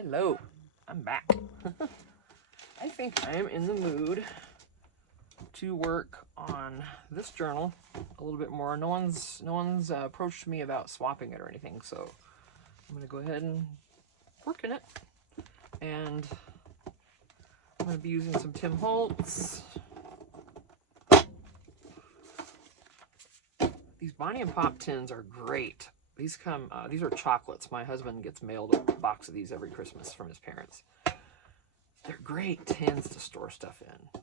Hello, I'm back. I think I am in the mood to work on this journal a little bit more. No one's approached me about swapping it or anything, so I'm gonna go ahead and work in it. And I'm gonna be using some Tim Holtz. These Bonnie and Pop tins are great. These come, these are chocolates. My husband gets mailed a box of these every Christmas from his parents. They're great tins to store stuff in.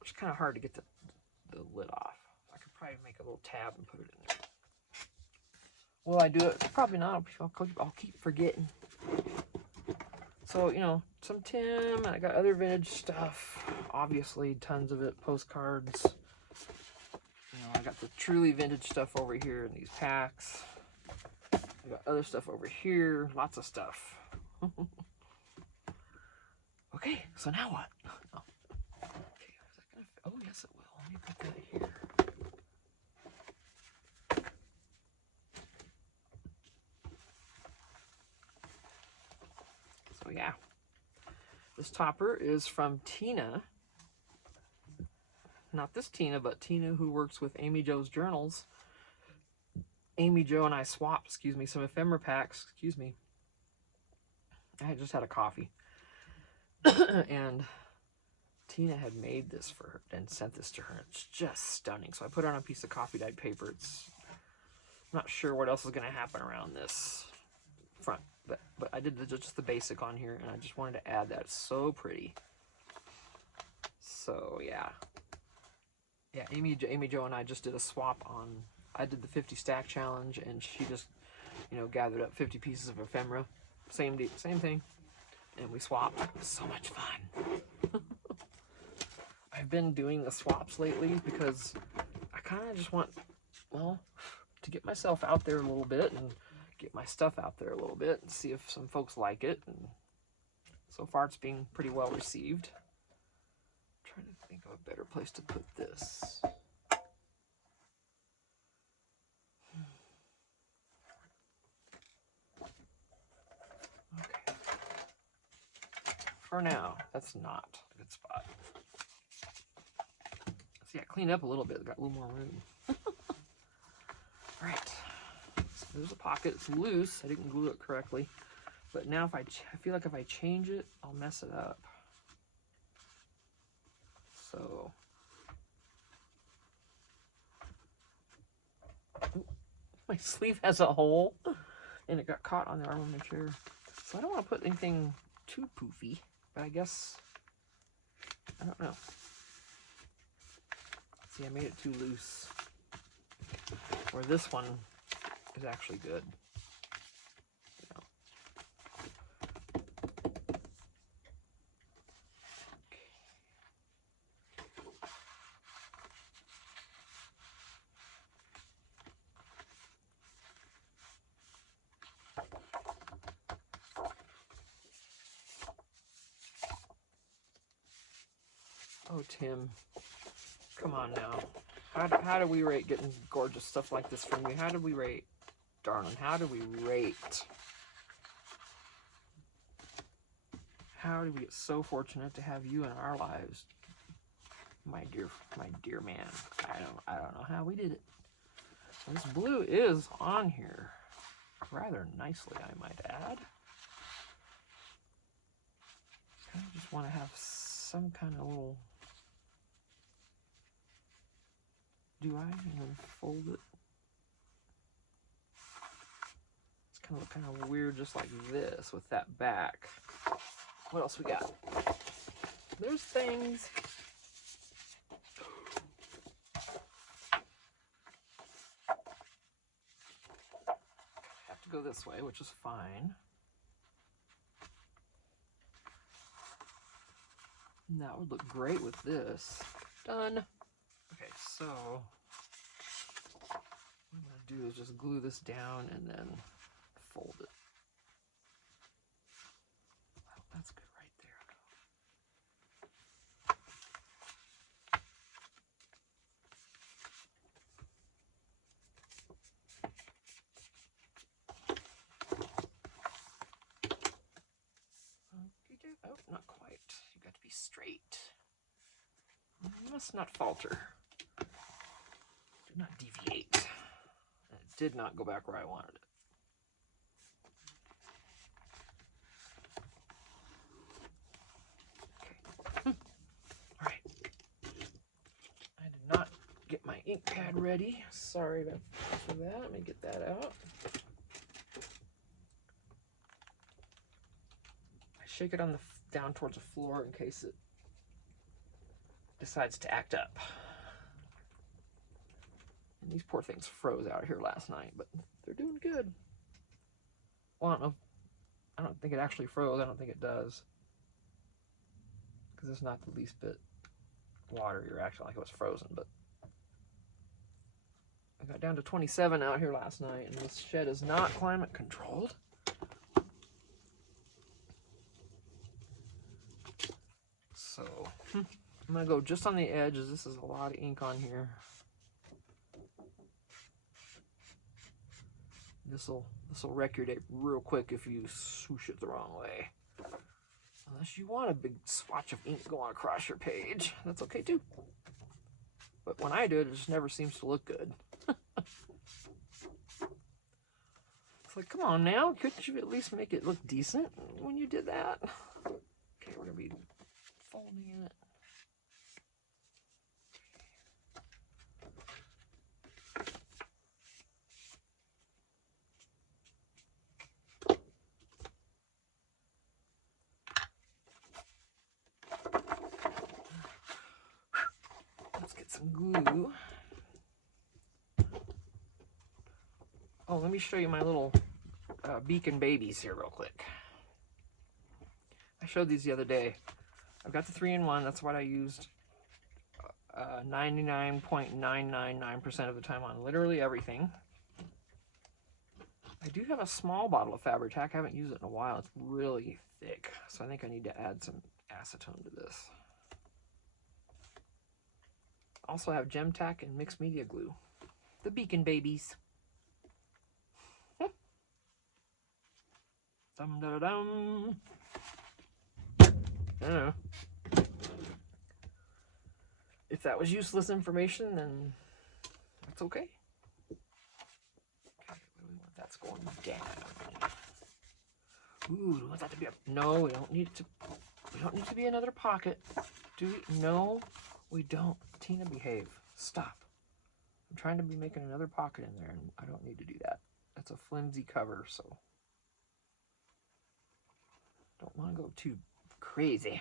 It's kind of hard to get the lid off. I could probably make a little tab and put it in there. Will I do it? Probably not. I'll keep forgetting. So, you know, some Tim, I got other vintage stuff. Obviously, tons of it. Postcards. You know, I got the truly vintage stuff over here in these packs. I got other stuff over here. Lots of stuff. Okay, so now what? Oh. Okay, is that gonna, oh yes it will. Let me put that here. So yeah, this topper is from Tina. Not this Tina, but Tina who works with Amy Jo's journals. Amy Jo and I swapped, some ephemera packs, I just had a coffee. And Tina had made this for her and sent this to her. It's just stunning. So I put it on a piece of coffee dyed paper. I'm not sure what else is going to happen around this front, but I did just the basic on here, and I just wanted to add that. It's so pretty. So yeah, Amy Jo and I just did a swap on. I did the 50 stack challenge, and she just, you know, gathered up 50 pieces of ephemera. Same thing, and we swapped. It was so much fun. I've been doing the swaps lately because I kind of just want, well, to get myself out there a little bit and get my stuff out there a little bit and see if some folks like it. And so far it's being pretty well received. I'm trying to think of a better place to put this. Okay. For now, that's not a good spot. See, I cleaned up a little bit. Got a little more room. All right. So there's a pocket. It's loose. I didn't glue it correctly. But now if I feel like if I change it, I'll mess it up. So my sleeve has a hole and it got caught on the arm of my chair. So I don't want to put anything too poofy, but I guess, I don't know. See, I made it too loose. Or this one is actually good. You know. Okay. Oh, Tim, come on now. How do we rate getting gorgeous stuff like this from you? How do we rate, darling? How do we rate? How do we get so fortunate to have you in our lives, my dear man? I don't know how we did it. This blue is on here rather nicely, I might add. I just want to have some kind of little. Do I? And then fold it. It's kind of weird, just like this with that back. What else we got? There's things. Have to go this way, which is fine. And that would look great with this. Done. Okay, so what I'm going to do is just glue this down and then fold it. Well, that's good right not quite. You got to be straight. You must not falter. Do not deviate. And it did not go back where I wanted it. Okay. All right. I did not get my ink pad ready. Sorry for that. Let me get that out. I shake it on the down towards the floor in case it decides to act up. And these poor things froze out here last night, but they're doing good. Well, I don't know. I don't think it actually froze. I don't think it does. Because it's not the least bit water. You're acting like it was frozen, but I got down to 27 out here last night, and this shed is not climate controlled. So I'm gonna go just on the edge, as this is a lot of ink on here. This'll wreck your day real quick if you swoosh it the wrong way. Unless you want a big swatch of ink going across your page, that's okay too. But when I do it, it just never seems to look good. It's like, come on now, couldn't you at least make it look decent when you did that? Okay, we're gonna be folding it. Let's get some glue. Oh, let me show you my little beacon babies here real quick. I showed these the other day. I've got the 3-in-1. That's what I used 99.999% of the time on literally everything. I do have a small bottle of Fabri-Tac. I haven't used it in a while. It's really thick, so I think I need to add some acetone to this. Also have Gem Tack and mixed media glue. The beacon babies. Dum da dum. I don't know. If that was useless information, then that's okay. Okay, we want that's going down. Ooh, we want that to be a no. We don't need it to. We don't need to be another pocket. Do we? No, we don't. Tina, behave. Stop. I'm trying to be making another pocket in there, and I don't need to do that. That's a flimsy cover, so don't want to go too crazy.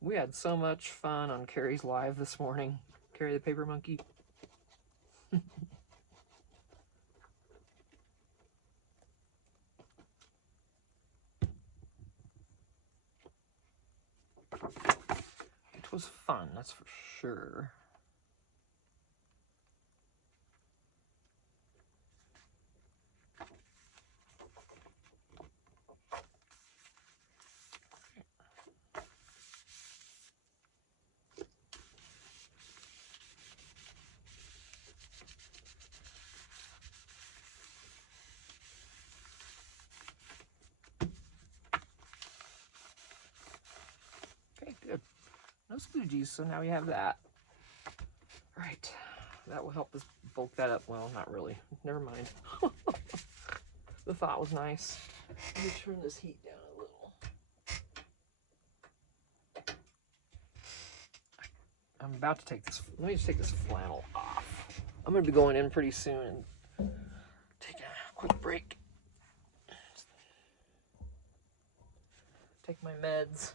We had so much fun on Carrie's live this morning. Carrie the Paper Monkey. It was fun, that's for sure. Okay, good. No spoogies, so now we have that. All right, that will help us bulk that up. Well, not really. Never mind. The thought was nice. Let me turn this heat down a little. I'm about to take this. Let me just take this flannel off. I'm going to be going in pretty soon and take a quick break. Take my meds.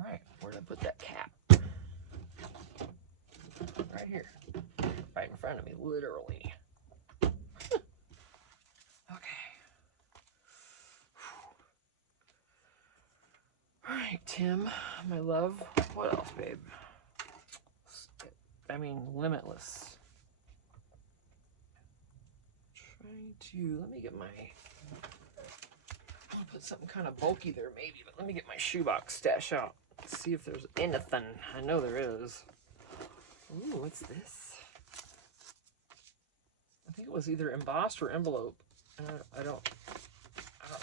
Alright, where did I put that cap? Right here. Right in front of me, literally. Okay. Alright, Tim, my love. What else, babe? I mean, limitless. Let me get my... I'll put something kind of bulky there maybe, but let me get my shoebox stash out. See if there's anything. I know there is. Ooh, what's this? I think it was either embossed or envelope. I don't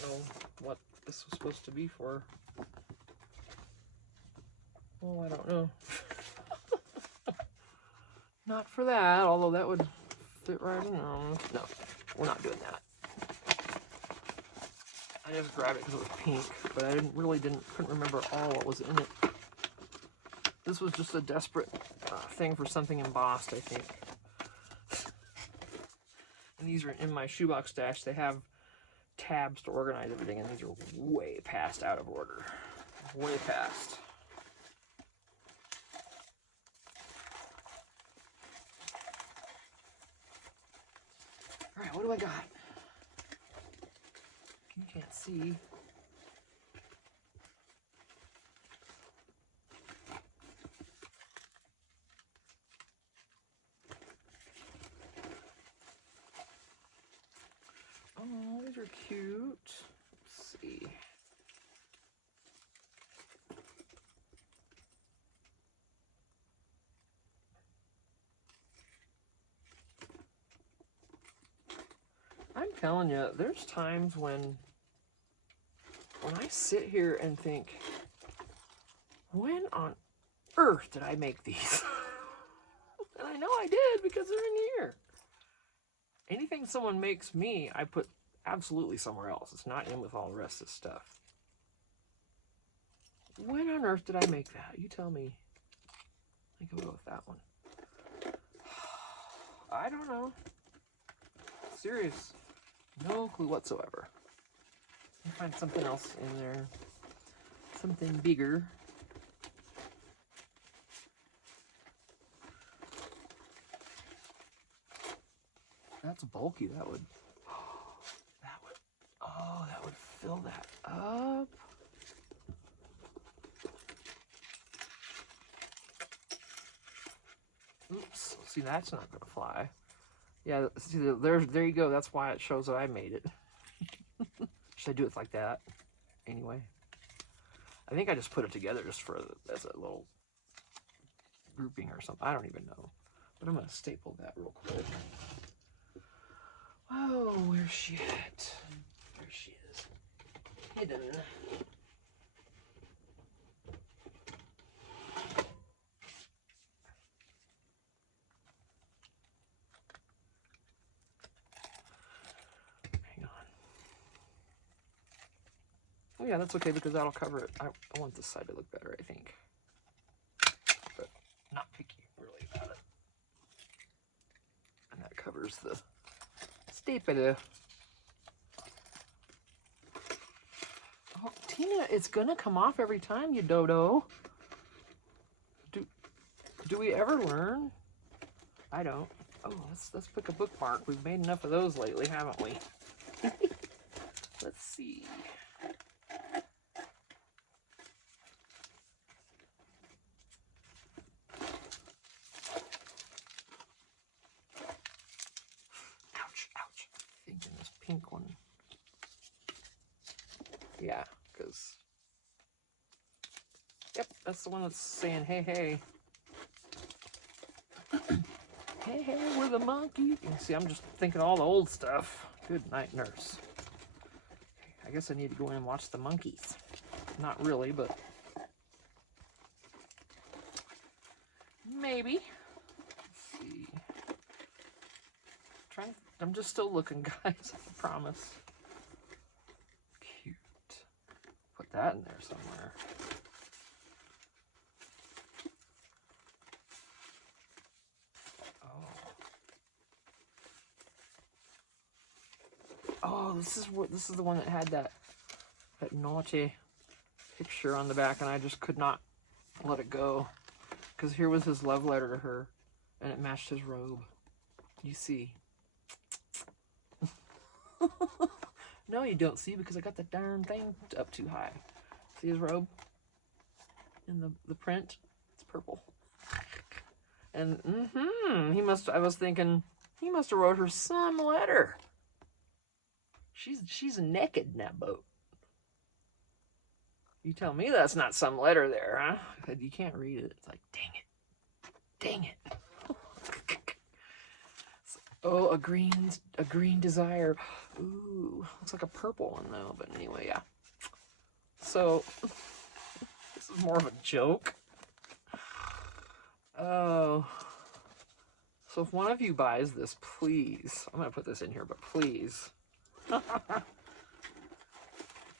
know what this was supposed to be for. Oh, I don't know. Not for that, although that would fit right in. No, we're not doing that. I just grabbed it because it was pink, but I couldn't remember all what was in it. This was just a desperate thing for something embossed, I think. And these are in my shoebox stash. They have tabs to organize everything, and these are way past out of order. Way past. All right, what do I got? You can't see. Oh, these are cute. Let's see. I'm telling you, there's times when I sit here and think, when on earth did I make these? And I know I did because they're in here. Anything someone makes me, I put absolutely somewhere else. It's not in with all the rest of the stuff. When on earth did I make that? You tell me. I think I'll go with that one. I don't know. Serious. No clue whatsoever. I'll find something else in there. Something bigger. That's bulky. That would fill that up. Oops. See, that's not going to fly. Yeah, see, there you go. That's why it shows that I made it. Should I do it like that? Anyway. I think I just put it together just as a little grouping or something. I don't even know. But I'm going to staple that real quick. Oh, where's she at? There she is. Hidden. Hang on. Oh yeah, that's okay because that'll cover it. I want this side to look better, I think. But not picky really about it. And that covers the staple. Oh, Tina, it's gonna come off every time, you dodo. Do we ever learn? I don't. Oh, let's pick a bookmark. We've made enough of those lately, haven't we? Let's see. Ouch, ouch. Thinking this pink one. Yeah, because... Yep, that's the one that's saying, hey, hey. Hey, hey, we're the monkey. You can see, I'm just thinking all the old stuff. Good night, nurse. I guess I need to go in and watch the monkeys. Not really, but... maybe. Let's see. I'm just still looking, guys. I promise. Cute. Put that in there somewhere. Oh, this is the one that had that naughty picture on the back, and I just could not let it go. Because here was his love letter to her, and it matched his robe. You see. No, you don't see, because I got the darn thing up too high. See his robe? In the print? It's purple. And, I was thinking, he must have wrote her some letter. She's naked in that boat. You tell me that's not some letter there, huh? You can't read it. It's like, dang it. Dang it. Oh, a green desire. Ooh, looks like a purple one though, but anyway, yeah. So, this is more of a joke. Oh. So if one of you buys this, please, I'm going to put this in here, but please, if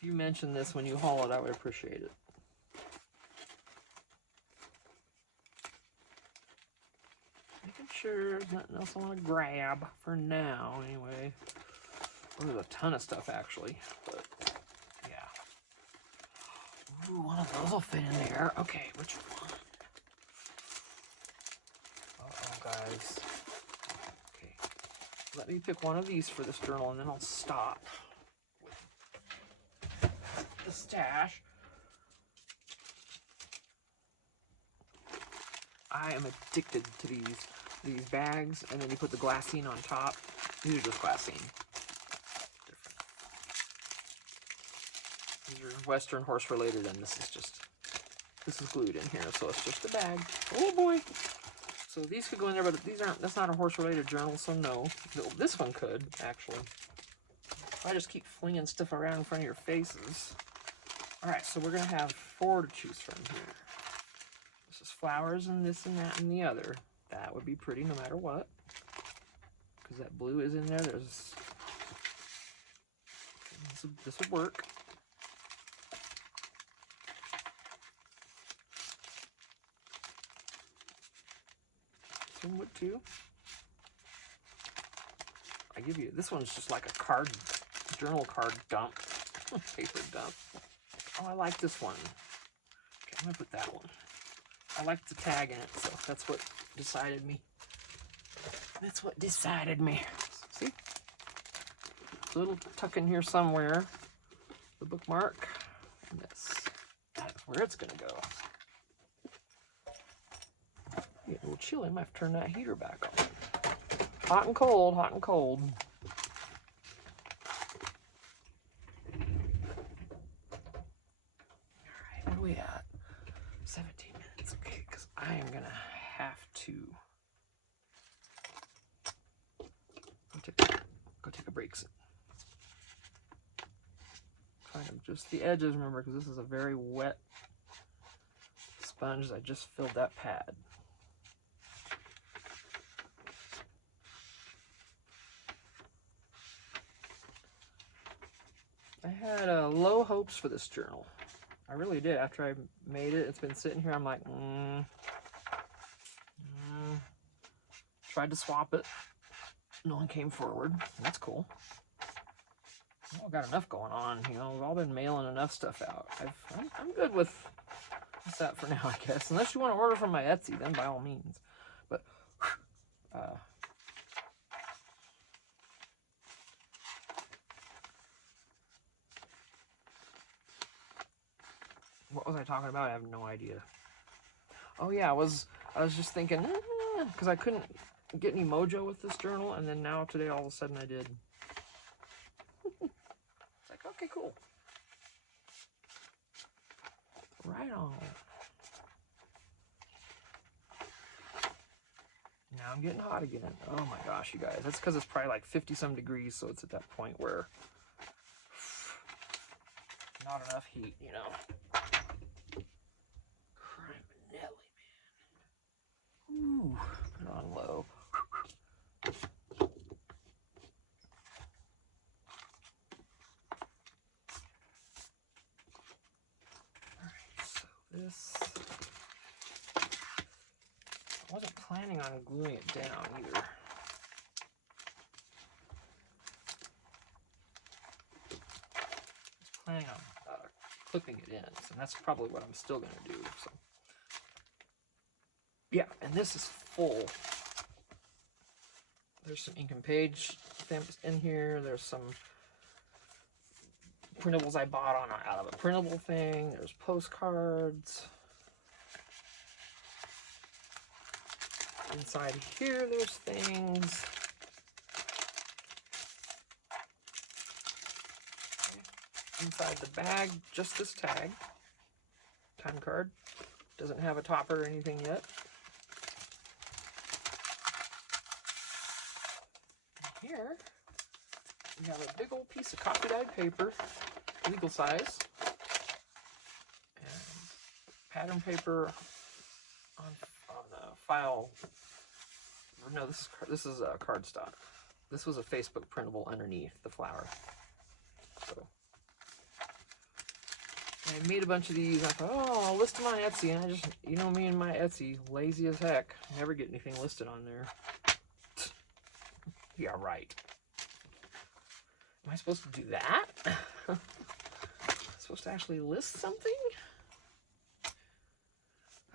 you mention this when you haul it, I would appreciate it. Making sure there's nothing else I want to grab for now, anyway. Well, there's a ton of stuff, actually, but yeah. Ooh, one of those will fit in there. Okay, which one? Uh-oh, guys. Okay, let me pick one of these for this journal, and then I'll stop with the stash. I am addicted to these bags, and then you put the glassine on top. These are just glassine. Different. These are Western horse related, and this is glued in here, so it's just a bag. Oh boy! So these could go in there, but that's not a horse related journal, so no. This one could, actually. I just keep flinging stuff around in front of your faces. Alright, so we're gonna have 4 to choose from here. This is flowers and this and that and the other. That would be pretty no matter what. Because that blue is in there. This would work. This one would too. I give you, this one's just like a journal card dump. Paper dump. Oh, I like this one. Okay, I'm gonna put that one. I like the tag in it, so that's what decided me. That's what decided me. See? A little tuck in here somewhere. The bookmark. And this. That's where it's gonna go. Get a little chilly. I might have to turn that heater back on. Hot and cold, hot and cold. Alright, what are we at? 17 minutes. Okay, because I am gonna have to go take a break soon. Kind of just the edges, remember, because this is a very wet sponge. I just filled that pad. I had low hopes for this journal. I really did. After I made it, it's been sitting here. I'm like, Tried to swap it. No one came forward. That's cool. Well, I've got enough going on. You know, we've all been mailing enough stuff out. I'm good with that for now, I guess. Unless you want to order from my Etsy, then by all means. But what was I talking about? I have no idea. Oh yeah, I was just thinking, because I couldn't get any mojo with this journal, and then now today all of a sudden I did. It's like, okay, cool. Right on. Now I'm getting hot again. Oh my gosh, you guys. That's because it's probably like 50-some degrees, so it's at that point where not enough heat, you know. Criminelli, man. Ooh, put it on low. Alright, so this... I wasn't planning on gluing it down either. I was planning on clipping it in, and that's probably what I'm still going to do. So, yeah, and this is full. There's some ink and page stamps in here. There's some printables I bought out of a printable thing. There's postcards. Inside here, there's things. Okay. Inside the bag, just this tag. Time card. Doesn't have a topper or anything yet. here, we have a big old piece of coffee dyed paper, legal size, and pattern paper on file. No, this is a cardstock. This was a Facebook printable underneath the flower. So I made a bunch of these. I thought, oh, I'll list them on Etsy, and I just, you know me and my Etsy, lazy as heck. Never get anything listed on there. Yeah, right. Am I supposed to do that? Am I supposed to actually list something?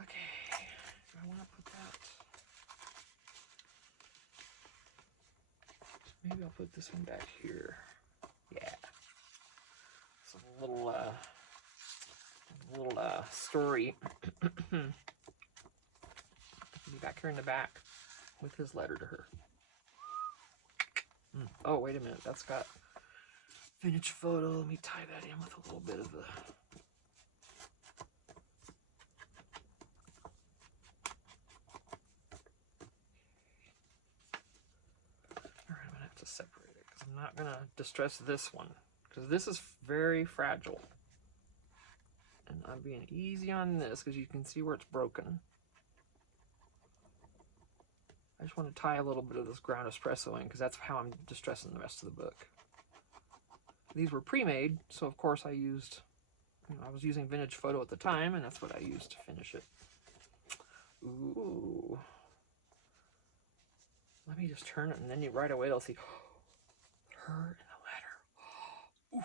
Okay, do I want to put that? Maybe I'll put this one back here. Yeah. It's a little story. Be back here in the back with his letter to her. Oh, wait a minute. That's got vintage photo. Let me tie that in with a little bit of the... Alright, I'm going to have to separate it because I'm not going to distress this one because this is very fragile. And I'm being easy on this because you can see where it's broken. I just want to tie a little bit of this ground espresso in because that's how I'm distressing the rest of the book. These were pre-made, so of course I used, I was using vintage photo at the time, and that's what I used to finish it. Ooh. Let me just turn it, and then right away they'll see her in the letter. Ooh.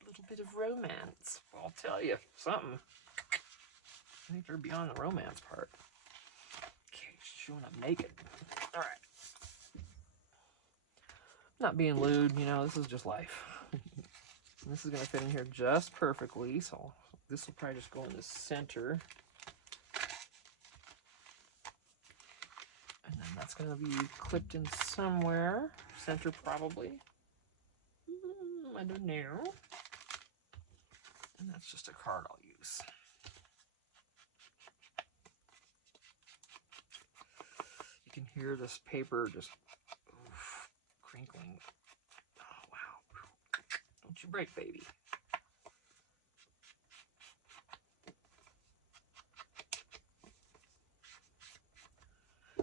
A little bit of romance. I'll tell you something. I think they're beyond the romance part. Okay, showing up naked. All right. Not being lewd, you know, this is just life. This is going to fit in here just perfectly, so this will probably just go in the center. And then that's going to be clipped in somewhere. Center probably. I don't know. And that's just a card I'll use. You can hear this paper just crinkling. Oh, wow. Don't you break, baby.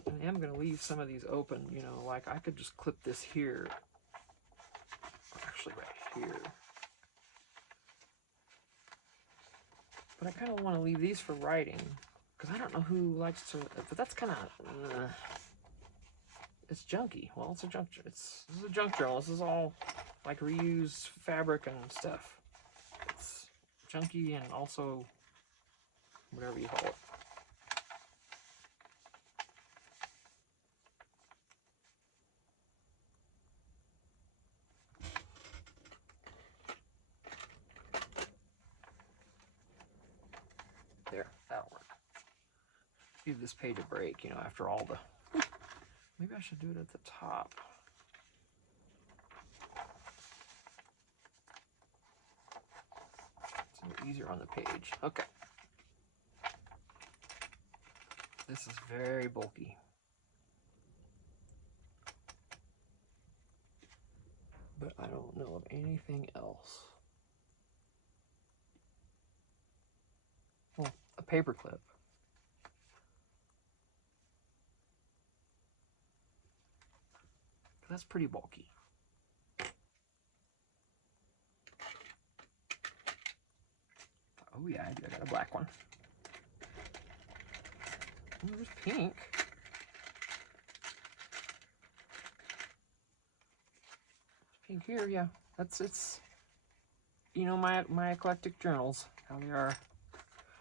And I am going to leave some of these open, you know, like I could just clip this here. Or actually right here. But I kind of want to leave these for writing. Because I don't know who likes to, but that's kind of, it's junky. Well, it's a junk, this is a junk journal. This is all like reused fabric and stuff. It's junky and also whatever you call it. There, that'll work. Give this page a break, you know, after all the, maybe I should do it at the top. It's a little easier on the page. Okay. This is very bulky. But I don't know of anything else. Well, a paper clip. That's pretty bulky. Oh yeah, I got a black one. Oh, there's pink. Pink here, yeah. It's you know, my eclectic journals, how they are.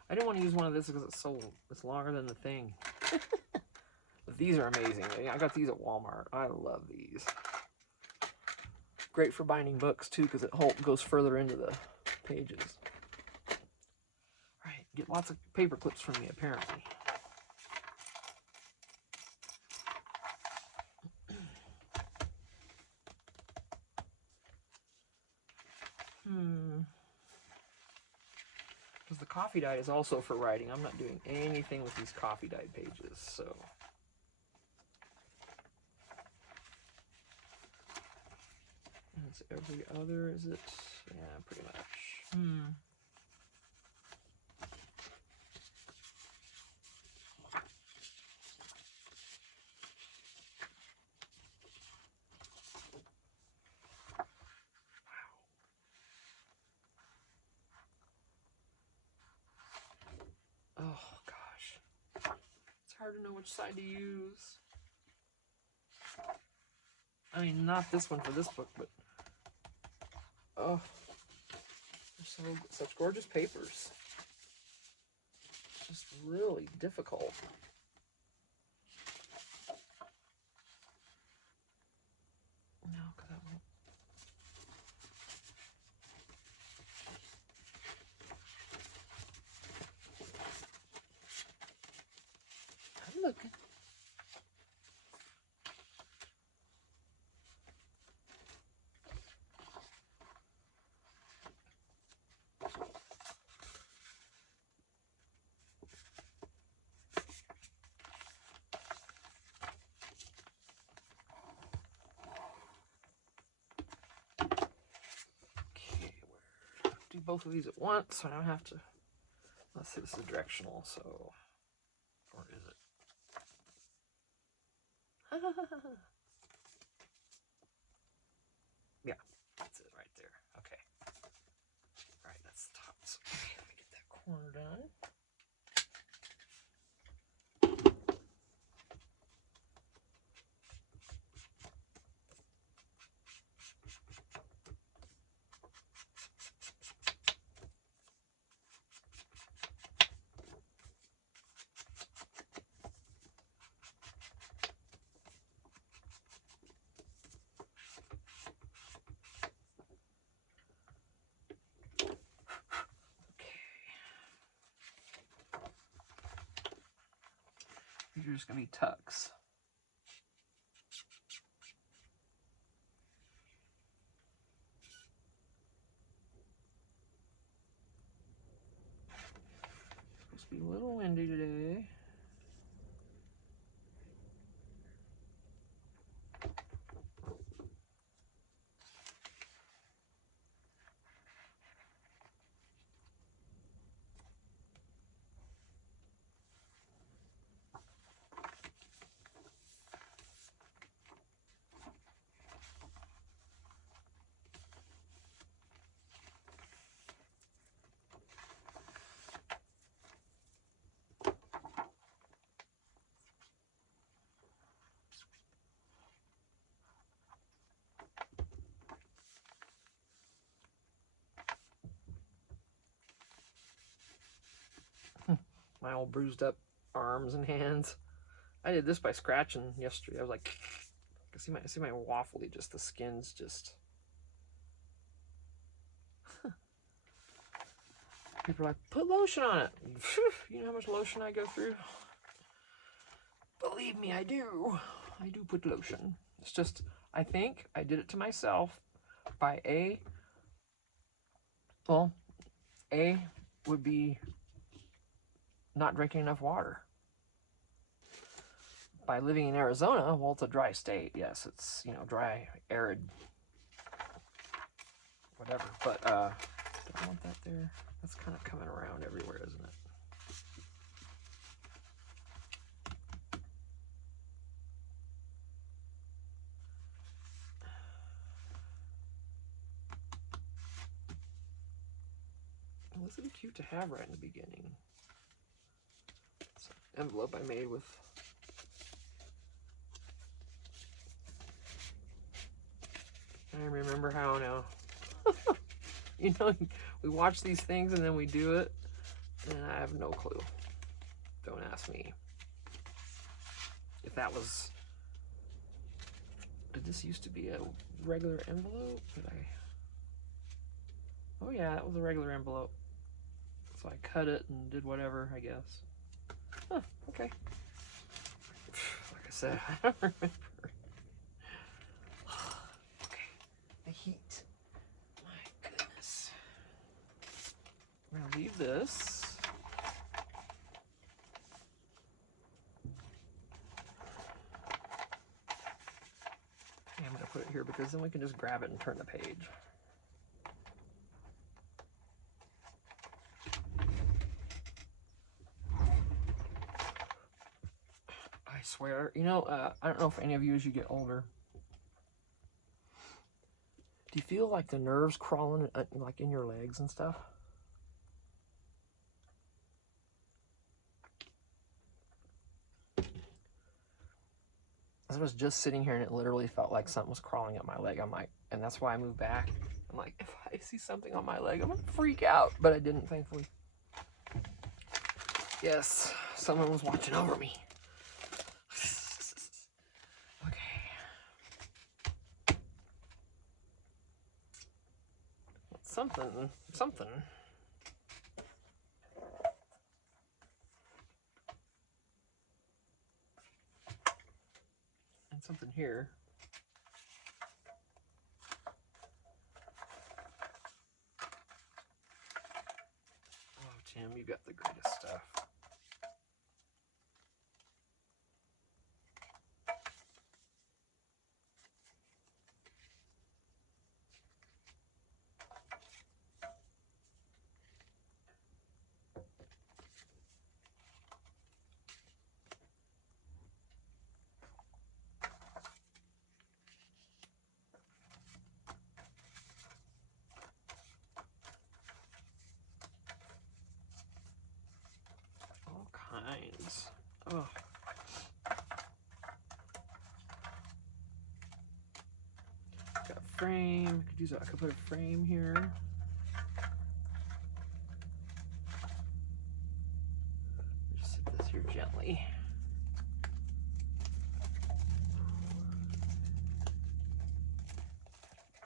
I didn't want to use one of this because it's longer than the thing. But these are amazing. I got these at Walmart. I love these. Great for binding books too because it goes further into the pages. All right, get lots of paper clips from me apparently. Because the coffee dye is also for writing. I'm not doing anything with these coffee dyed pages, so. And it's every other, is it? Yeah, pretty much. Oh gosh, it's hard to know which side to use. I mean, not this one for this book, but oh, they're such gorgeous papers. It's just really difficult. No, because I won't. I'm looking. Do both of these at once, so I don't have to. Let's see, this is directional, so. Or is it? Yeah, that's it right there. Okay. All right, that's the top. So, okay, let me get that corner done. These are just going to be tucks. It's supposed to be a little windy today. My old bruised up arms and hands. I did this by scratching yesterday. I was like, see my waffly, just the skin's just. People are like, put lotion on it. You know how much lotion I go through? Believe me, I do. I do put lotion. It's just, I think I did it to myself by A would be not drinking enough water. By living in Arizona, well, it's a dry state. Yes, it's, you know, dry, arid, whatever. But do I want that there? That's kind of coming around everywhere, isn't it? Well, this would be cute to have right in the beginning. It's an envelope I made with I remember how now. You know, we watch these things and then we do it, and I have no clue. Don't ask me. If that was... Did this used to be a regular envelope? Did I... Oh yeah, that was a regular envelope. So I cut it and did whatever, I guess. Huh, okay. Like I said, I don't remember. Okay, the heat. My goodness. I'm gonna leave this. I'm gonna put it it here because then we can just grab it and turn the page. I swear, you know, I don't know if any of you as you get older, do you feel like the nerves crawling like in your legs and stuff? I was just sitting here and it literally felt like something was crawling up my leg. I'm like, and that's why I moved back. I'm like, if I see something on my leg, I'm gonna freak out. But I didn't, thankfully. Yes, someone was watching over me. Okay. Something. And something here. Oh, Tim, you got the greatest stuff. All kinds. Oh. Got a frame. I could put a frame here. Just sit this here gently.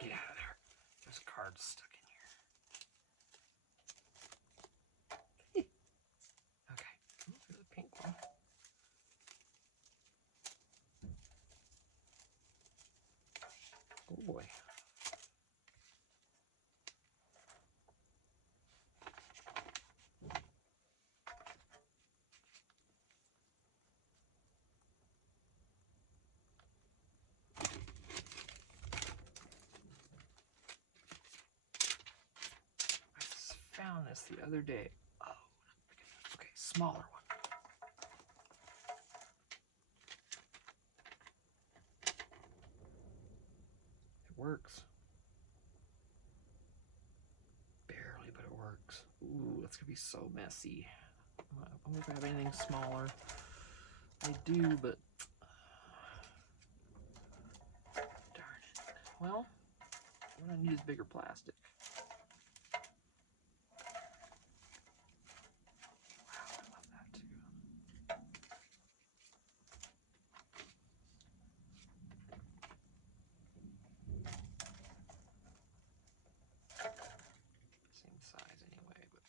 Get out of there. There's cards stuck in here. Okay. Ooh, there's a pink one. Oh boy. I found this the other day. Oh, okay, smaller one. It works. Barely, but it works. Ooh, that's gonna be so messy. I wonder if I have anything smaller. I do, but darn it. Well, what I need is bigger plastic. Wow, I love that too. Same size anyway, but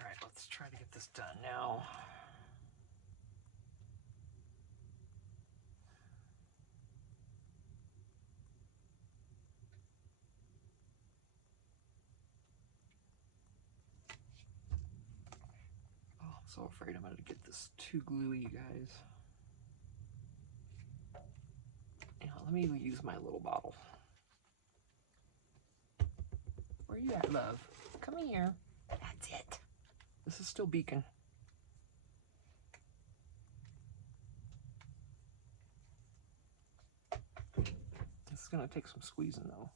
Alright, let's try to get this done now. Oh, I'm so afraid I'm going to get this too gluey, you guys. Yeah, let me use my little bottle. Where you at, love? Come here. That's it. This is still beacon. This is going to take some squeezing, though.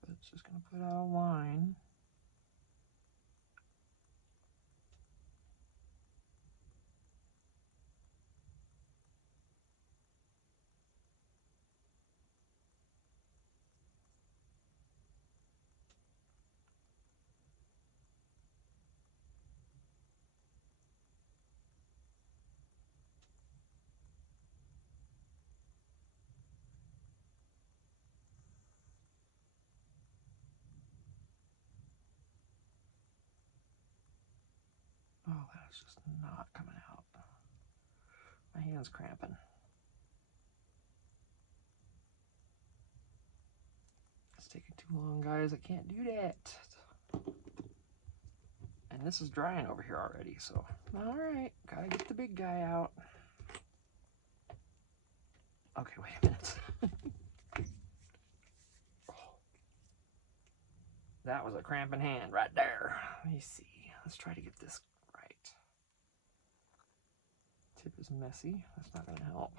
But it's just going to put out a line. It's just not coming out. My hand's cramping. It's taking too long, guys. I can't do that. And this is drying over here already, so all right, gotta get the big guy out. Okay, wait a minute. That was a cramping hand right there. Let me see. Let's try to get this right. Tip is messy. That's not going to help.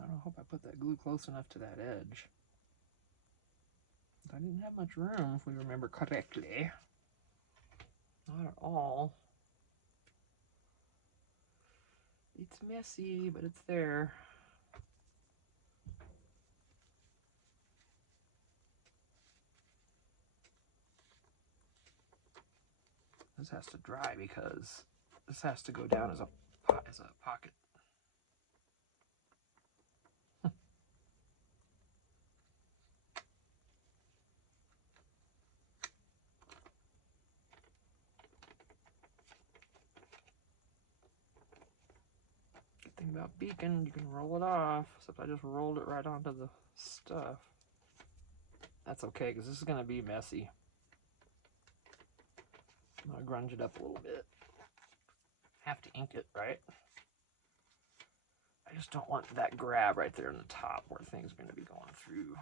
I hope I put that glue close enough to that edge. I didn't have much room, if we remember correctly. Not at all. It's messy, but it's there. This has to dry because this has to go down as a pocket. Good thing about Beacon, you can roll it off. Except I just rolled it right onto the stuff. That's okay, because this is going to be messy. I'm going to grunge it up a little bit. Have to ink it, right? I just don't want that grab right there in the top where things are going to be going through.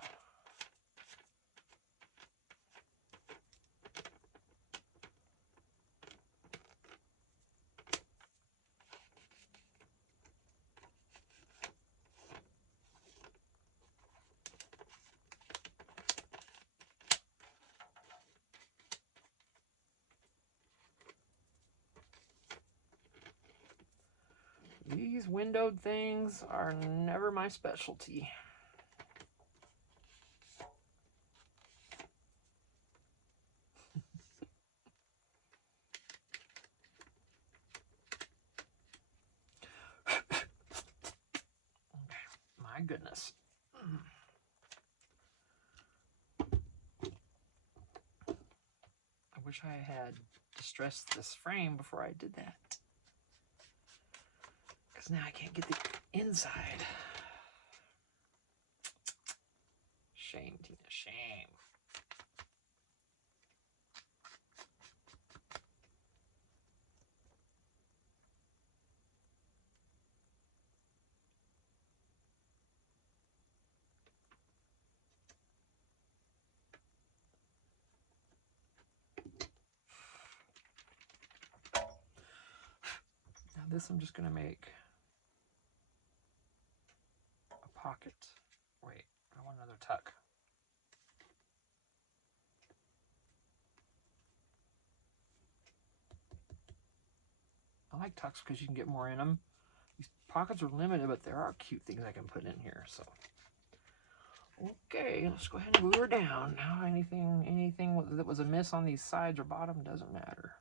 These windowed things are never my specialty. My goodness. I wish I had distressed this frame before I did that. Because now I can't get the inside. Shame, Tina, shame. Now this I'm just going to make a pocket. Wait, I want another tuck. I like tucks because you can get more in them. These pockets are limited, but there are cute things I can put in here. So, okay, let's go ahead and glue her down. Now anything that was amiss on these sides or bottom doesn't matter.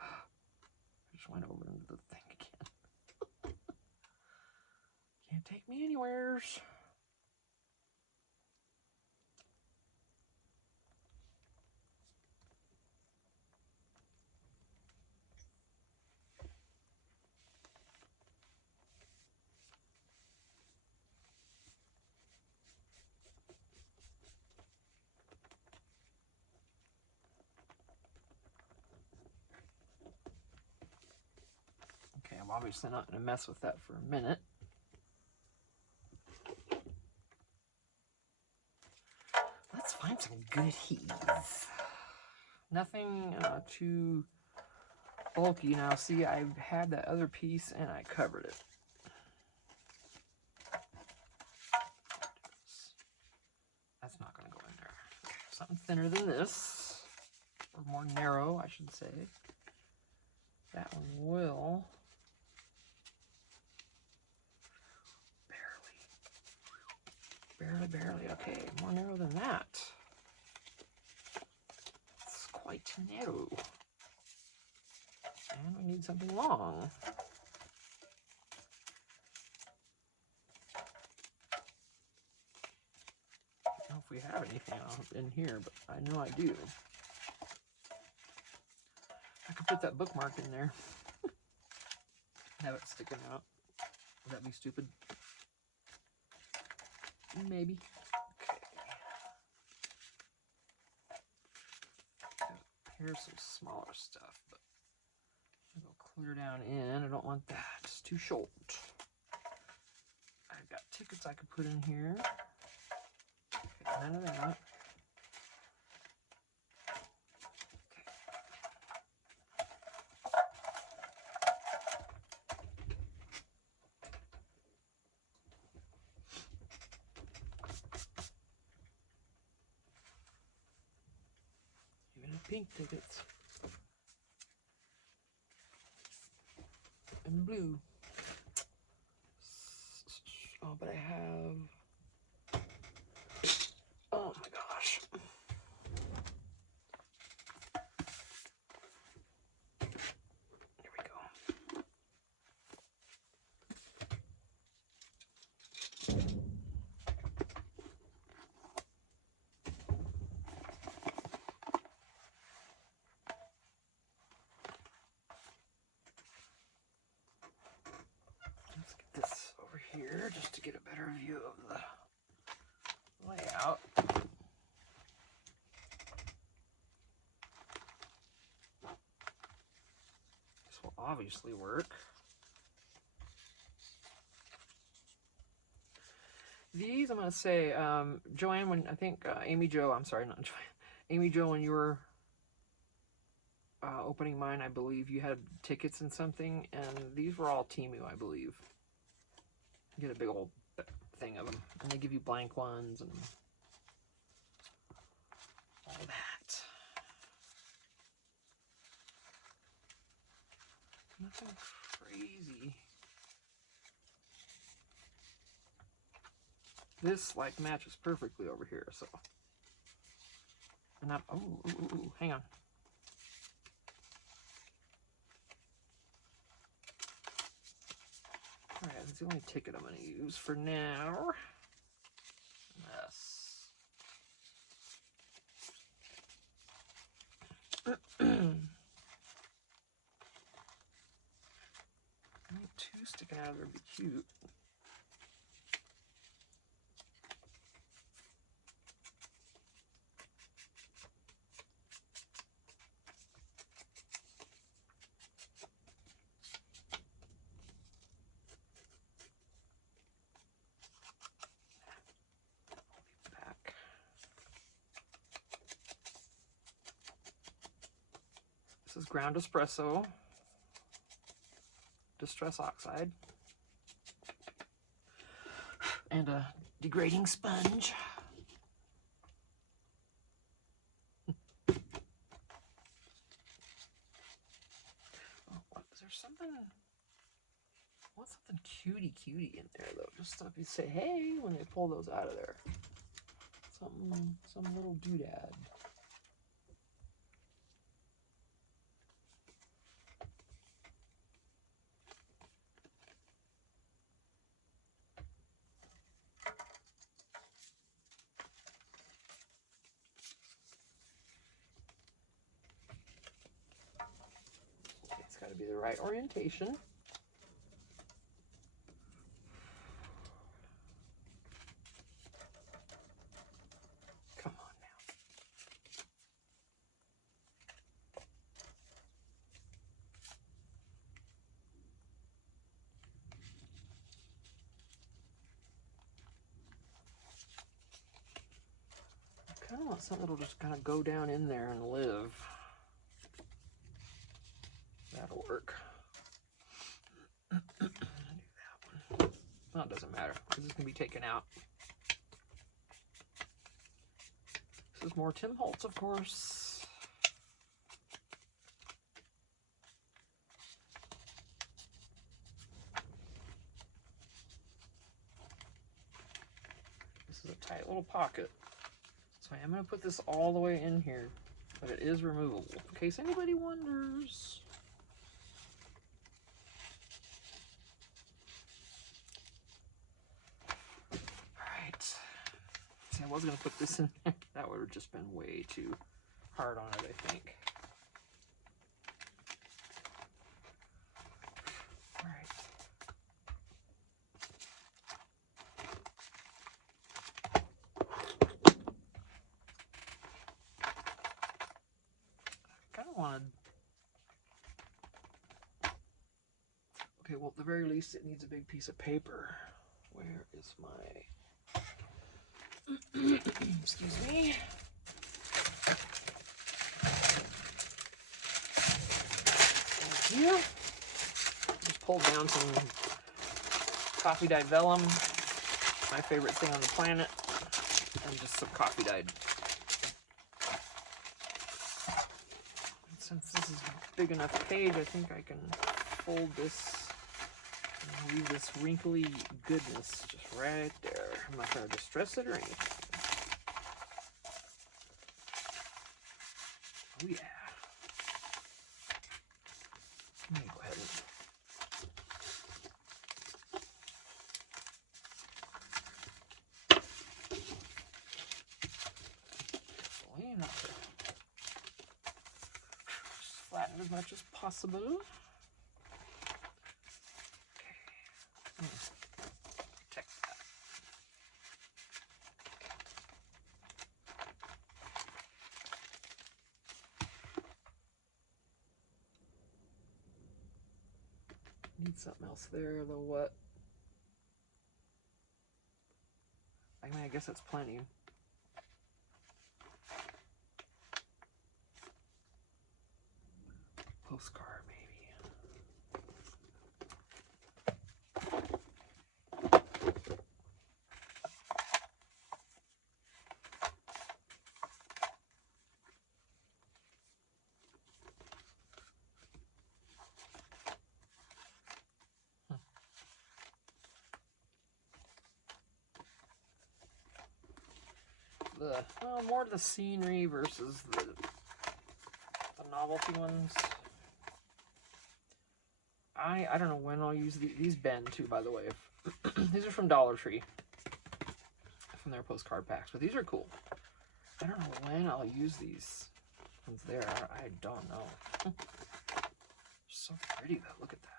I just went over into the thing again. Can't take me anywheres. Okay, I'm obviously not going to mess with that for a minute. some goodies. Nothing too bulky. Now, see, I had that other piece and I covered it. That's not going to go in there. Something thinner than this, or more narrow, I should say. That one will. Barely. Okay, more narrow than that. It's quite narrow. And we need something long. I don't know if we have anything in here, but I know I do. I could put that bookmark in there. Have it sticking out. Would that be stupid? Maybe. Okay. Here's some smaller stuff, but I'll go clear down in. I don't want that. It's too short. I've got tickets I could put in here. Okay, none of that. Pink tickets and blue. Oh, but I have, oh my gosh. Here we go. Here just to get a better view of the layout. This will obviously work. These, I'm going to say, Joanne, when I think Amy Jo, I'm sorry, not Joanne, Amy Jo, when you were opening mine, I believe you had tickets and something, and these were all Temu, I believe. You get a big old thing of them, and they give you blank ones and all that. Nothing crazy. This like matches perfectly over here, so. And I'm, ooh, hang on. All right, that's the only ticket I'm going to use for now. Yes. Two sticking out of there would be cute. This is ground espresso, distress oxide, and a degrading sponge. Oh, is there something? I want something cutie in there though, just so you say hey when they pull those out of there. Some little doodad. It's got to be the right orientation. Come on now. I kind of want something that'll just kind of go down in there and live. That'll work. Do that one. Well, it doesn't matter because this can be taken out. This is more Tim Holtz, of course. This is a tight little pocket. So I am going to put this all the way in here, but it is removable, in case anybody wonders. Alright. See, I was going to put this in there. That would have just been way too hard on it, I think. Alright. Wanted. Okay, well, at the very least, it needs a big piece of paper. Where is my... Excuse me. Thank you. Just pulled down some coffee dyed vellum, my favorite thing on the planet, and just some coffee dyed. Since this is a big enough page, I think I can fold this and leave this wrinkly goodness just right there. I'm not going to distress it or anything. Oh yeah. Let me go ahead and not to flatten as much as possible. Okay. Protect that. Need something else there, though. What? I mean, I guess that's plenty. Postcard, maybe. Well, more the scenery versus the novelty ones. I don't know when I'll use these bend too, by the way. These are from Dollar Tree, from their postcard packs, but these are cool. I don't know when I'll use these ones there. I don't know. They're so pretty though. Look at that.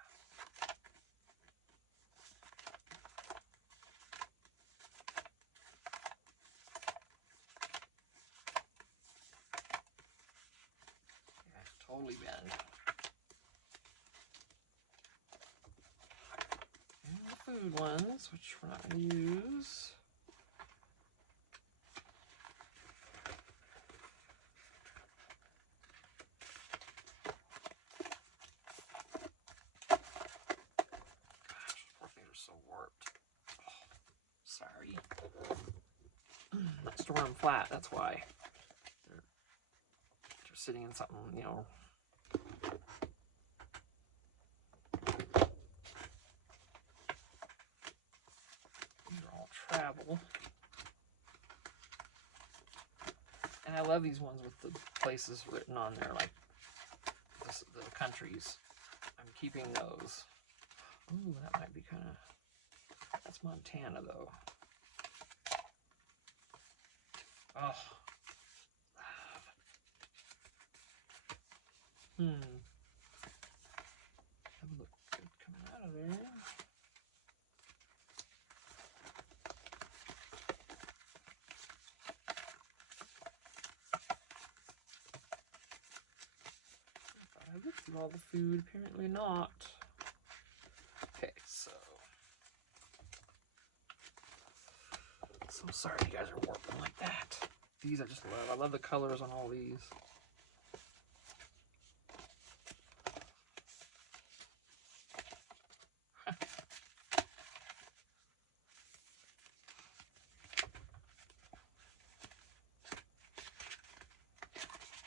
Yeah, totally bend. Food ones, which we're not going to use. Gosh, poor things are so warped. Oh, sorry. Not storing them flat, that's why. They're sitting in something, you know. Travel. And I love these ones with the places written on there, like the countries. I'm keeping those. Ooh, that might be kind of... That's Montana, though. Oh. That would look good coming out of there. I looked through all the food, apparently not. Okay, so sorry you guys are warping like that. These I just love. I love the colors on all these.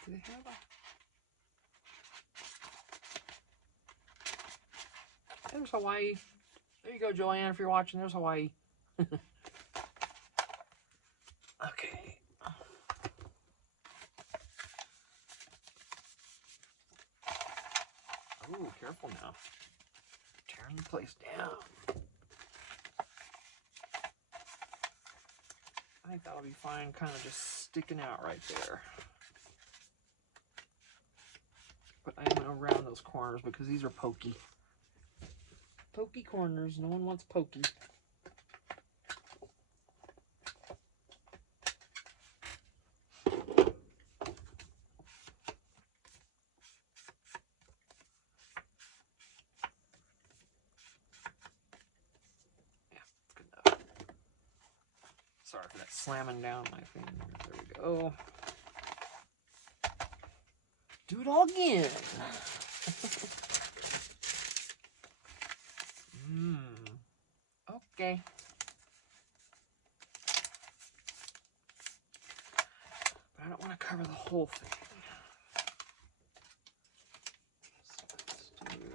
Do they have a... There's Hawaii. There you go, Joanne, if you're watching. There's Hawaii. Okay. Ooh, careful now. Tearing the place down. I think that'll be fine, kind of just sticking out right there. But I am going to round those corners because these are pokey. Pokey corners. No one wants pokey. Sorry for that slamming down my finger. There we go. Do it all again. Okay. But I don't want to cover the whole thing. So let's do...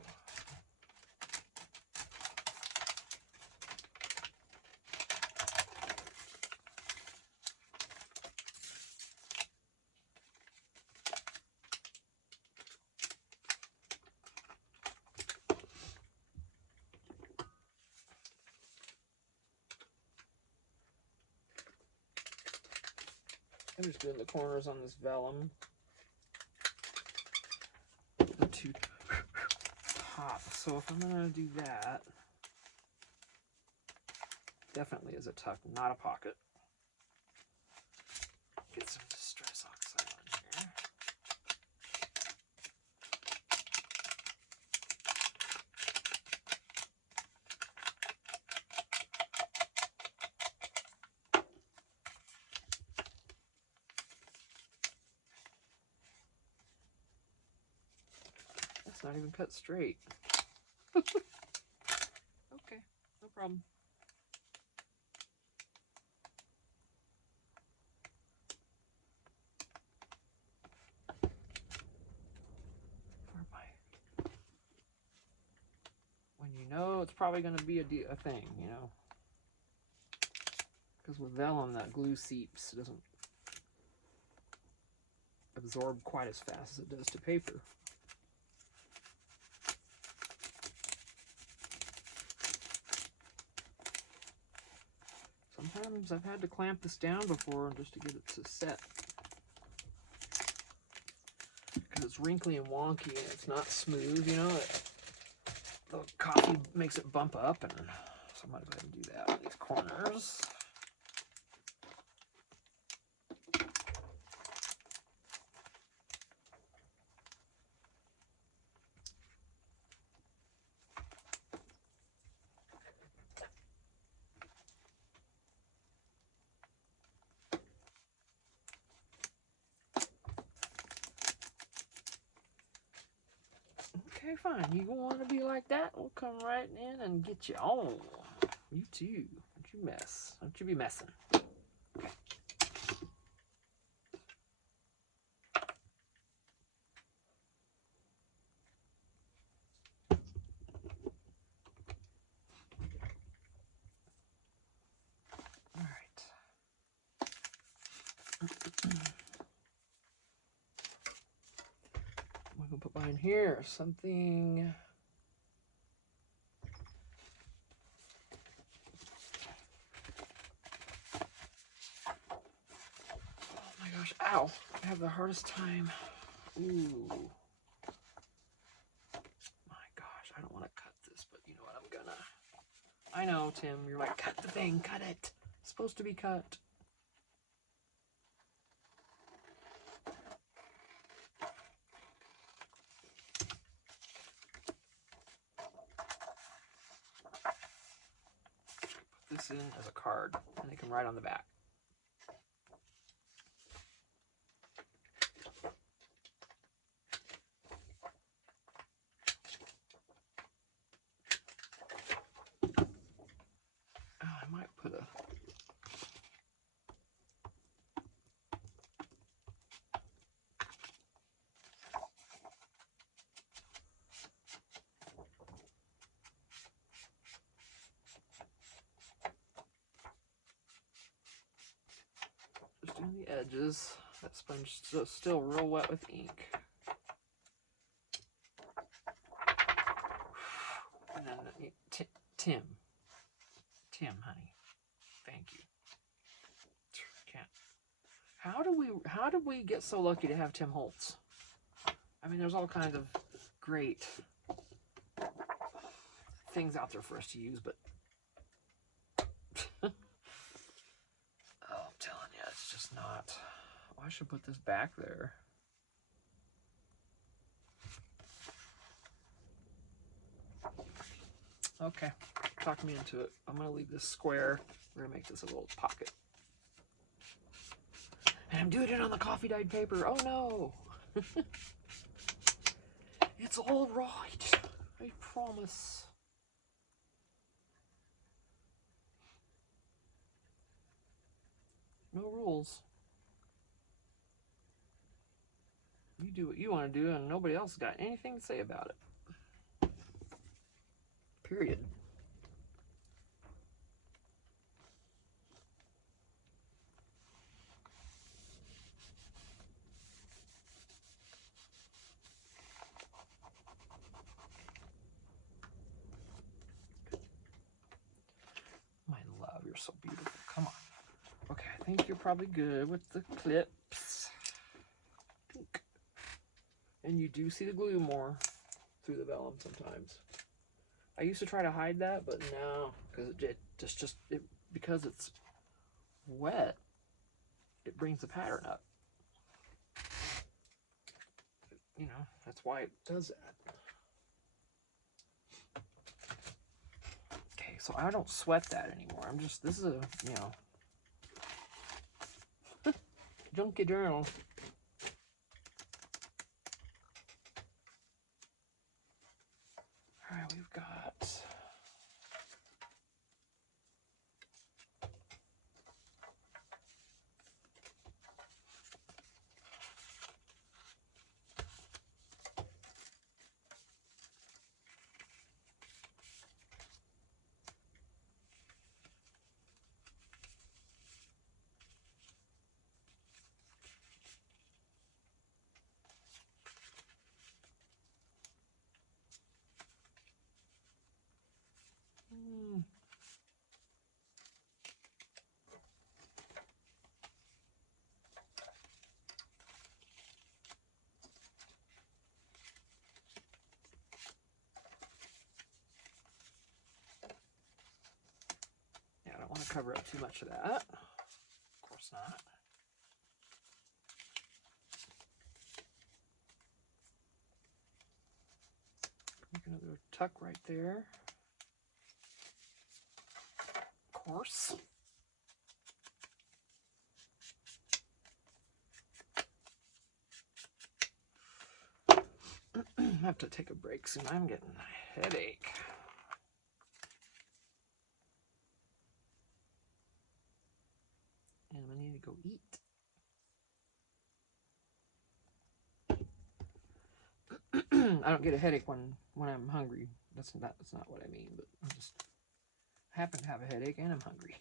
I'm just doing the corners on this vellum. The two top. So if I'm gonna do that, definitely is a tuck, not a pocket. Get some distress oxide on here. That's not even cut straight. Okay, no problem. When you know it's probably going to be a thing, you know. Because with vellum, that glue seeps. It doesn't absorb quite as fast as it does to paper. Sometimes I've had to clamp this down before just to get it to set. Because it's wrinkly and wonky and it's not smooth, you know. The coffee makes it bump up, and so I'm going to go ahead and do that on these corners. Okay, fine. You want to be like that? We'll come right in and get you on. You too. Don't you mess. Don't you be messing. Okay. All right. I'm going to put mine here. Something... Ow, I have the hardest time. Ooh. My gosh, I don't want to cut this, but you know what, I'm gonna. I know, Tim, you're like, cut the thing, cut it. It's supposed to be cut. Put this in as a card, and they can write on the back. And the edges. That sponge is still real wet with ink. And then Tim, honey, thank you. Can't. How did we get so lucky to have Tim Holtz? I mean, there's all kinds of great things out there for us to use, but oh, I'm telling you, it's just not. Oh, I should put this back there. Okay, talk me into it. I'm gonna leave this square. We're gonna make this a little pocket. And I'm doing it on the coffee dyed paper. Oh no! It's all right. I promise. No rules. You do what you want to do, and nobody else got anything to say about it. Period. My love, you're so beautiful. Come on. Okay, I think you're probably good with the clips. And you do see the glue more through the vellum sometimes. I used to try to hide that, but no, because because it's wet, it brings the pattern up. You know, that's why it does that. Okay, so I don't sweat that anymore. I'm just, this is a, you know, junky journal. All right, we've got I don't want to cover up too much of that. Of course not. Make another tuck right there. Of course. I have to take a break soon. I'm getting a headache. And I need to go eat. I don't get a headache when I'm hungry. That's not what I mean, but I just happen to have a headache and I'm hungry.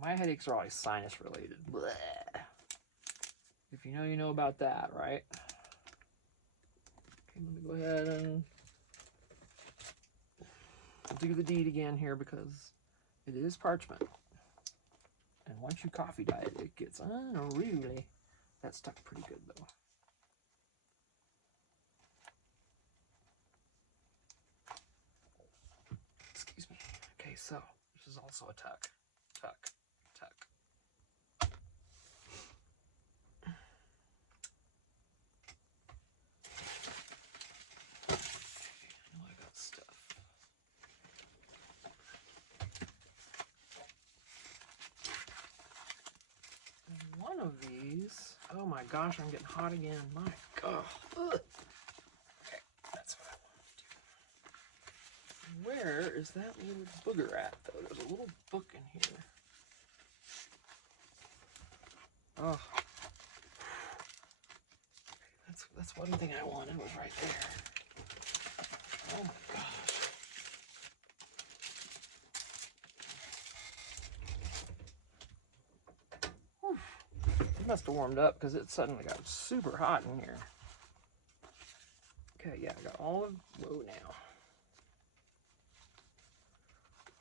My headaches are always sinus related. Blech. If you know, you know about that, right? Okay, let me go ahead and do the deed again here because it is parchment. And once you coffee dye it, it gets unruly. That stuck pretty good though. Excuse me. Okay, so this is also a tuck. Tuck. Tuck. I know I got stuff. And one of these, oh my gosh, I'm getting hot again. My God. Ugh. Okay, that's what I want to do. Where is that little booger at, though? There's a little book in here. Oh. That's one thing I wanted was right there. Oh my gosh. warmed up because it suddenly got super hot in here. Okay, yeah, I got all of, whoa now.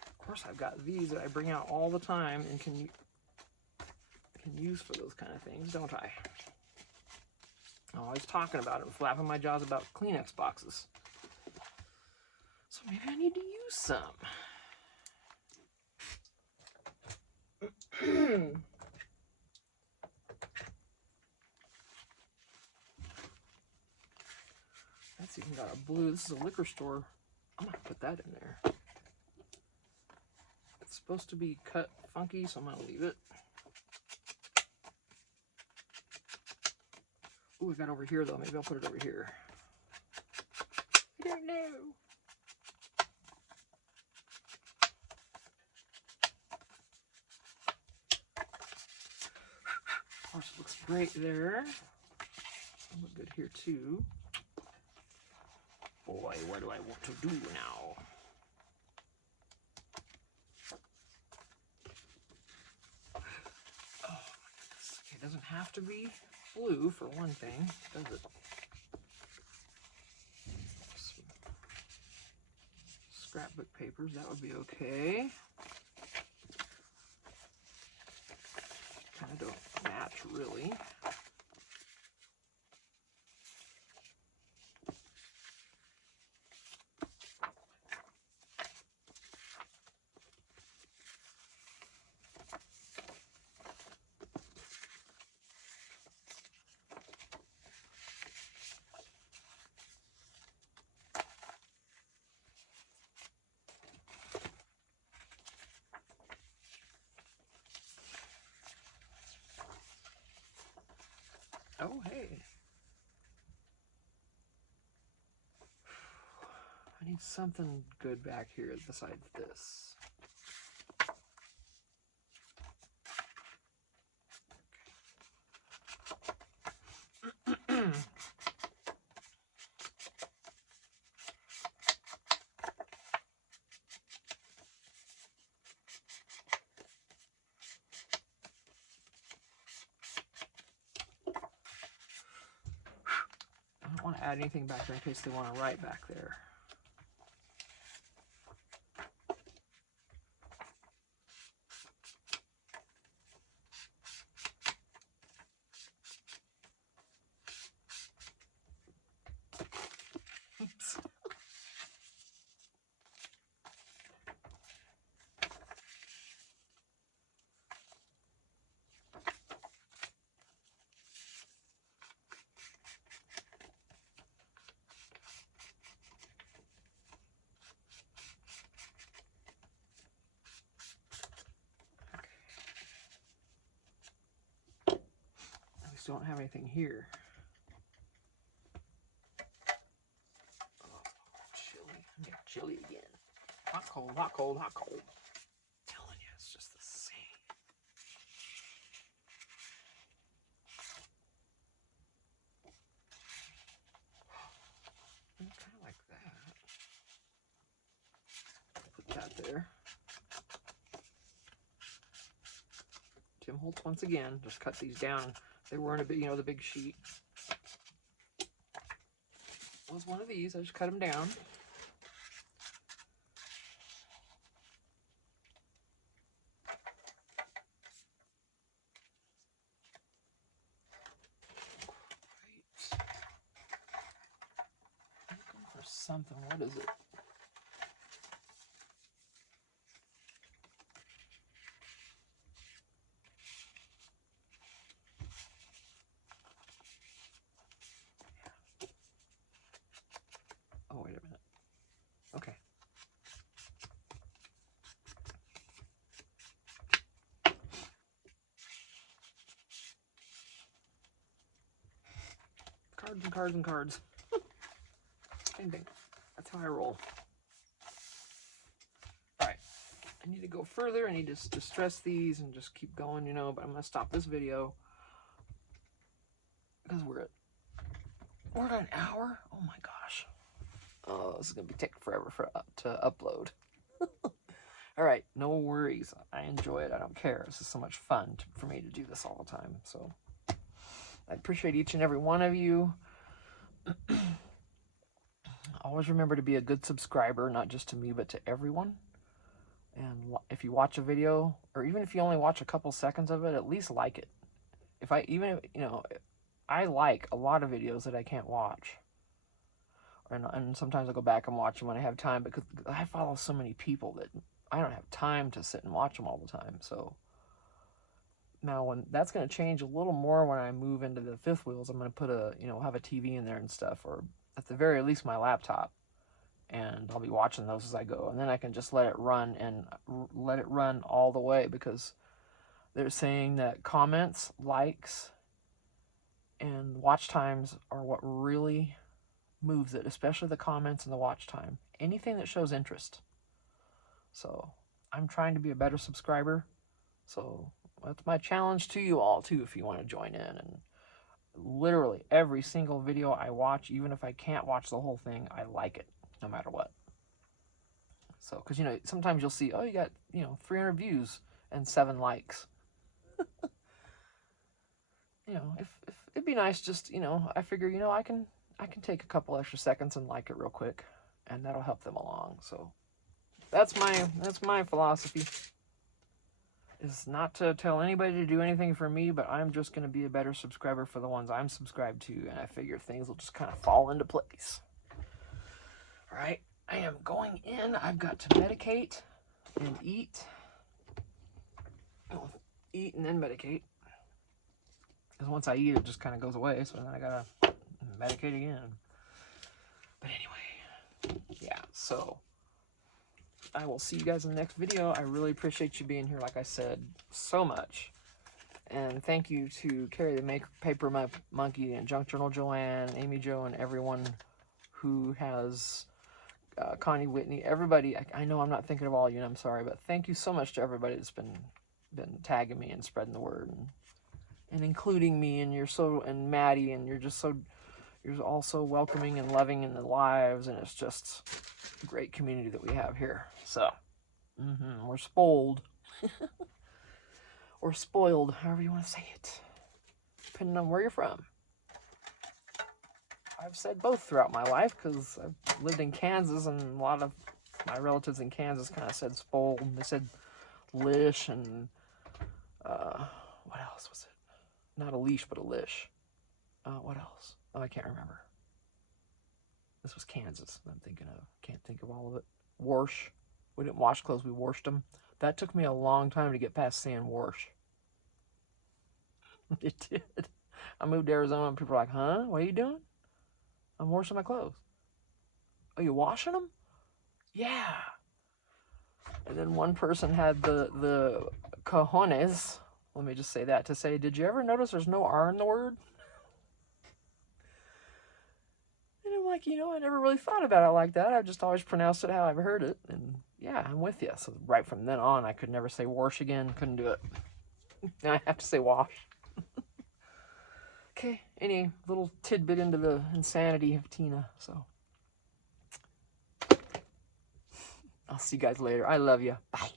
Of course, I've got these that I bring out all the time and can use for those kind of things, don't I? I'm always talking about it and flapping my jaws about Kleenex boxes. So maybe I need to use some. That's even got a blue. This is a liquor store. I'm gonna put that in there. It's supposed to be cut funky, so I'm gonna leave it. Ooh, I got over here though. Maybe I'll put it over here. I don't know. Of course, it looks great there. It'll look good here too. Boy, what do I want to do now? Oh my goodness. Okay, it doesn't have to be blue for one thing, does it? Some scrapbook papers, that would be okay. Kind of don't match really. Oh, hey. I need something good back here besides this. I don't want to add anything back there in case they want to write back there. Oops. Don't have anything here. Oh, chilly. I'm getting chilly again. Hot, cold, hot, cold, hot, cold. I'm telling you, it's just the same. Kind of like that. Put that there. Tim Holtz once again. Just cut these down. They weren't a big, you know, the big sheet. It was one of these. I just cut them down. Right. I'm looking for something. What is it? Oh, wait a minute. Okay. Cards and cards and cards. Same thing. That's how I roll. Alright. I need to go further. I need to distress these and just keep going, you know, but I'm going to stop this video because we're at an hour. Oh my gosh. Oh, this is going to be taking forever to upload. Alright, no worries. I enjoy it. I don't care. This is so much fun for me to do this all the time. So I appreciate each and every one of you. Always remember to be a good subscriber, not just to me, but to everyone. And if you watch a video, or even if you only watch a couple seconds of it, at least like it. I like a lot of videos that I can't watch. And sometimes I go back and watch them when I have time, because I follow so many people that I don't have time to sit and watch them all the time. So now that's going to change a little more when I move into the fifth wheels. I'm going to put have a TV in there and stuff, or at the very least my laptop, and I'll be watching those as I go. And then I can just let it run and let it run all the way, because they're saying that comments, likes, and watch times are what really moves it, especially the comments and the watch time. Anything that shows interest. So I'm trying to be a better subscriber. So that's my challenge to you all too, if you want to join in. And literally every single video I watch, even if I can't watch the whole thing, I like it no matter what. So, because sometimes you'll see, oh, you got 300 views and 7 likes. If it'd be nice, just I figure I can take a couple extra seconds and like it real quick, and that'll help them along. So that's my philosophy, is not to tell anybody to do anything for me, but I'm just going to be a better subscriber for the ones I'm subscribed to, and I figure things will just kind of fall into place. All right, I am going in. I've got to medicate and eat. I'll eat and then medicate, because once I eat, it just kind of goes away, so then I gotta medicate again. But anyway, yeah, so I will see you guys in the next video. I really appreciate you being here, like I said, so much. And thank you to Carrie the Paper Monkey and Junk Journal Joanne, Amy Jo, and everyone who has Connie Whitney, everybody. I know I'm not thinking of all of you, and I'm sorry, but thank you so much to everybody that's been tagging me and spreading the word, and including me, and Maddie, and you're all so welcoming and loving in the lives, and it's just a great community that we have here. So we're spoiled. Or spoiled, however you want to say it, depending on where you're from. I've said both throughout my life, because I've lived in Kansas, and a lot of my relatives in Kansas kind of said spoiled. They said lish, and what else was it? Not a leash, but a lish. What else? Oh, I can't remember. This was Kansas I'm thinking of. Can't think of all of it. Wash. We didn't wash clothes, we washed them. That took me a long time to get past saying wash. It did. I moved to Arizona, and people are like, huh? What are you doing? I'm washing my clothes. Are you washing them? Yeah. And then one person had the cojones, let me just say that, to say, did you ever notice there's no R in the word? And I'm like, I never really thought about it like that. I've just always pronounced it how I've heard it. And yeah, I'm with you. So right from then on, I could never say wash again. Couldn't do it. Now I have to say wash. Okay, any little tidbit into the insanity of Tina. So I'll see you guys later. I love you. Bye.